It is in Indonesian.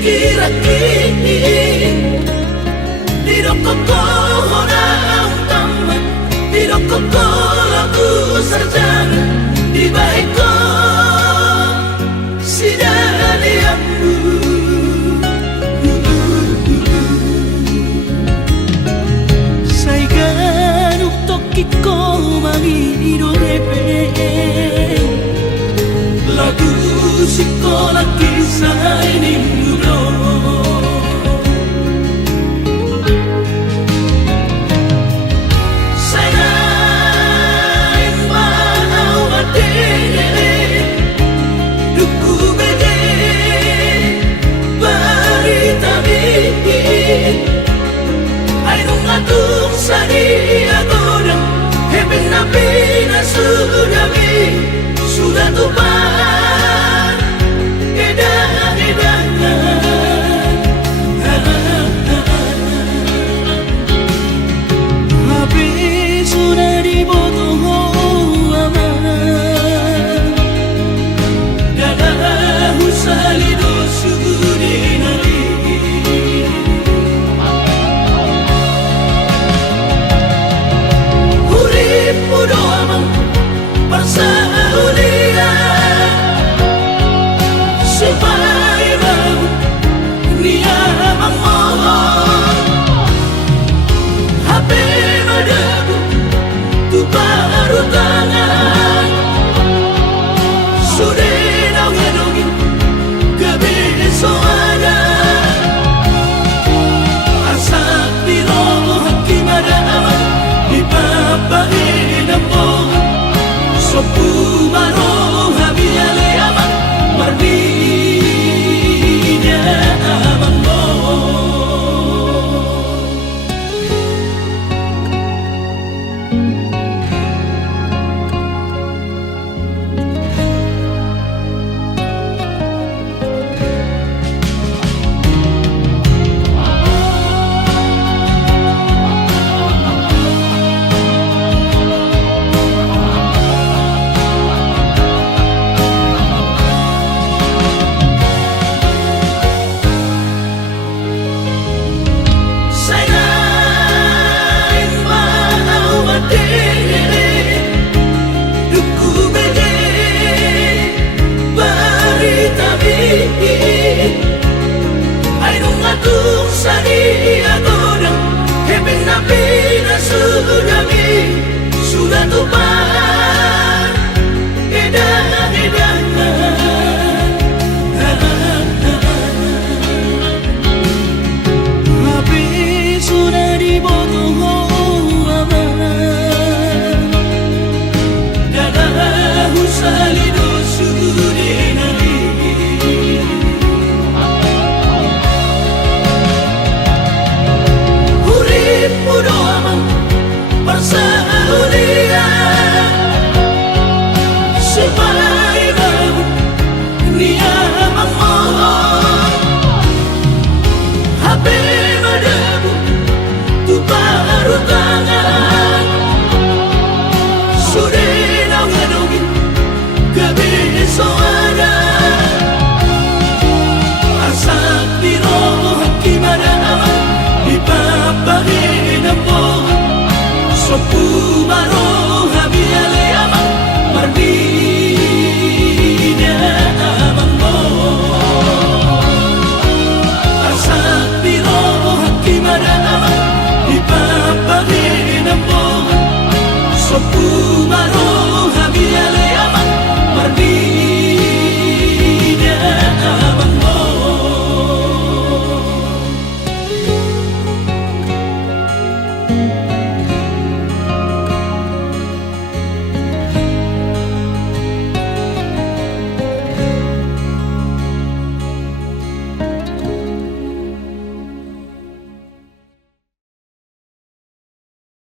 kira-kira dirokoko orang taman, dirokoko lagu sarjana, di baiko sidaliamu. Saigan tokiko mangiro nebe, lagu sekolah kisah ini muro. Sudah tumpah edan-edanan, habis sudah dibotoh aman, dadah usalido sudinari. Urip mudo amang persaulia supaya mau niat memohon HP madaku tu baru tangan sudah dongeng kebesoanan asal di roh hakim ada aman di papai nampung sopu maro habiale amang mardinya amang mo. Sudah tumpah edan-edanan, habis sudah dibotoh aman, dadah usalido sudinari. Urip mudo amang persaulia supaya mau niat memohon HP madaku tu baru tangan sudah dongeng kebesoanan asal di roh hakim ada aman di papai nampung sopu maro